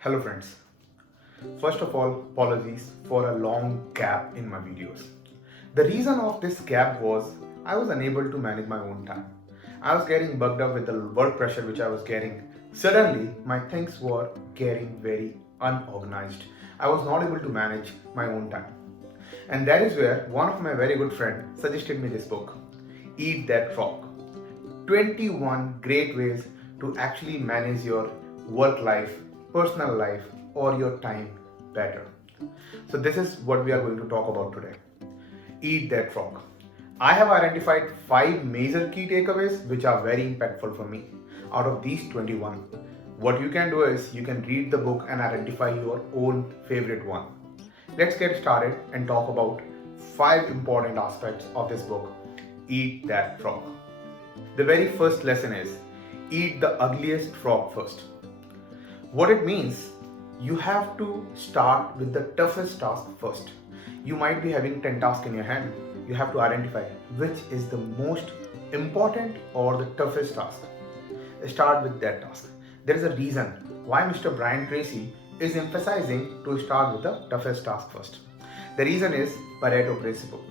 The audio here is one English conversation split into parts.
Hello friends. First of all, apologies for a long gap in my videos. The reason of this gap was I was unable to manage my own time. I was getting bugged up with the work pressure which I was getting. Suddenly, my things were getting very unorganized. I was not able to manage my own time. And that is where one of my very good friends suggested me this book, Eat That Frog. 21 great ways to actually manage your work life, personal life, or your time better. So, this is what we are going to talk about today. Eat that frog. I have identified 5 major key takeaways which are very impactful for me. Out of these 21, what you can do is you can read the book and identify your own favorite one. Let's get started and talk about 5 important aspects of this book, Eat That Frog. The very first lesson is eat the ugliest frog first. What it means, you have to start with the toughest task first. You might be having 10 tasks in your hand. You have to identify which is the most important or the toughest task. Start with that task. There is a reason why Mr. Brian Tracy is emphasizing to start with the toughest task first. The reason is Pareto principle.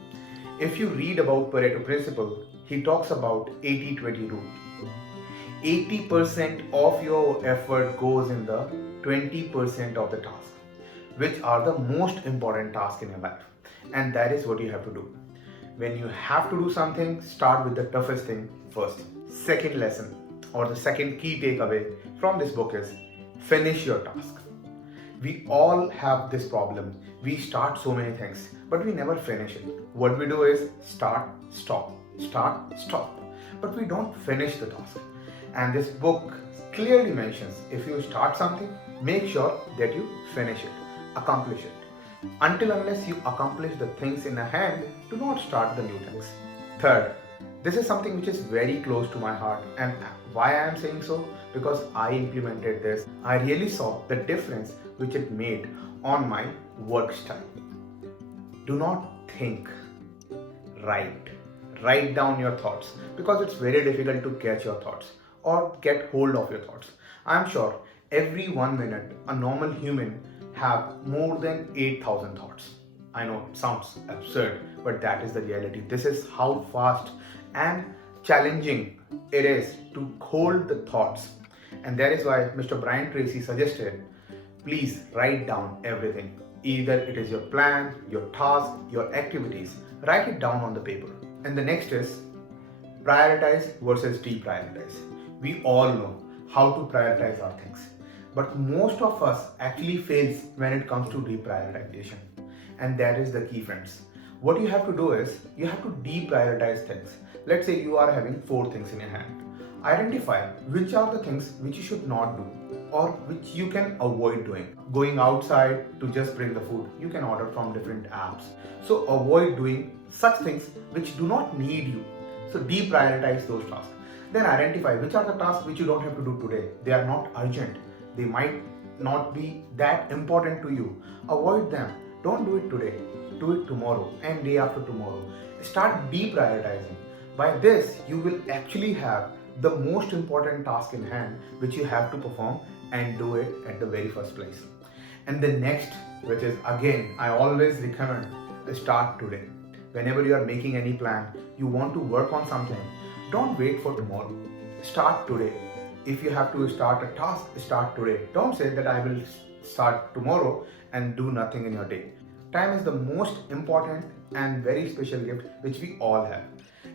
If you read about Pareto principle, he talks about 80-20 rule. 80% of your effort goes in the 20% of the task, which are the most important tasks in your life. And that is what you have to do. When you have to do something, start with the toughest thing first. Second lesson or the second key takeaway from this book is finish your task. We all have this problem. We start so many things, but we never finish it. What we do is start, stop, but we don't finish the task. And this book clearly mentions if you start something, make sure that you finish it, accomplish it. Until unless you accomplish the things in a hand, do not start the new things. Third, this is something which is very close to my heart, and why I am saying so? Because I implemented this. I really saw the difference which it made on my work style. Do not think, write. Write down your thoughts because it's very difficult to catch your thoughts or get hold of your thoughts. I am sure every 1 minute a normal human have more than 8,000 thoughts. I know it sounds absurd, but that is the reality. This is how fast and challenging it is to hold the thoughts. And that is why Mr. Brian Tracy suggested, please write down everything. Either it is your plan, your task, your activities, write it down on the paper. And the next is prioritize versus deprioritize. We all know how to prioritize our things, but most of us actually fails when it comes to deprioritization. And that is the key, friends. What you have to do is you have to deprioritize things. Let's say you are having 4 things in your hand. Identify which are the things which you should not do or which you can avoid doing. Going outside to just bring the food, you can order from different apps. So avoid doing such things which do not need you. So deprioritize those tasks. Then identify which are the tasks which you don't have to do today. They are not urgent. They might not be that important to you. Avoid them. Don't do it today. Do it tomorrow and day after tomorrow. Start deprioritizing. By this, you will actually have the most important task in hand which you have to perform and do it at the very first place. And the next, which is again, I always recommend start today. Whenever you are making any plan, you want to work on something, don't wait for tomorrow. Start today. If you have to start a task, start today. Don't say that I will start tomorrow and do nothing in your day. Time is the most important and very special gift which we all have.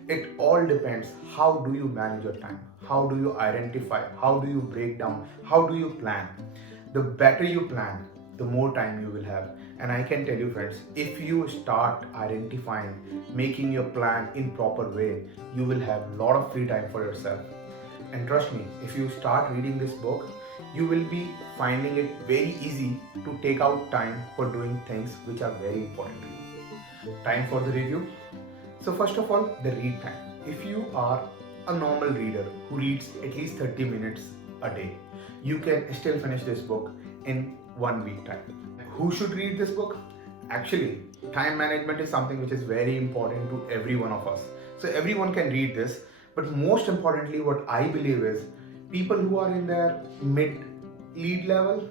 It all depends how do you manage your time, how do you identify, how do you break down, how do you plan. The better you plan, the more time you will have. And I can tell you, friends, if you start identifying, making your plan in proper way, you will have a lot of free time for yourself. And trust me, if you start reading this book, you will be finding it very easy to take out time for doing things which are very important to you. Time for the review. So first of all, the read time. If you are a normal reader who reads at least 30 minutes a day, you can still finish this book in 1 week time. Who should read this book? Actually, time management is something which is very important to every one of us. So everyone can read this, but most importantly, what I believe is people who are in their mid lead level,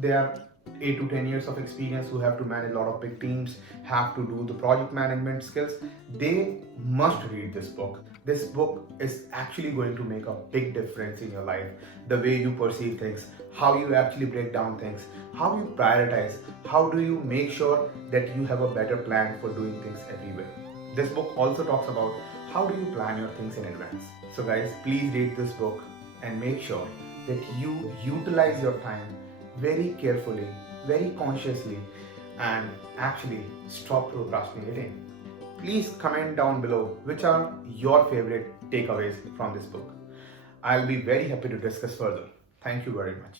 they are 8 to 10 years of experience who have to manage a lot of big teams, have to do the project management skills. They must read this book. This book is actually going to make a big difference in your life. The way you perceive things, how you actually break down things, how you prioritize, how do you make sure that you have a better plan for doing things everywhere. This book also talks about how do you plan your things in advance. So guys, please read this book and make sure that you utilize your time very carefully, very consciously, and actually stop procrastinating. Please comment down below which are your favorite takeaways from this book. I'll be very happy to discuss further. Thank you very much.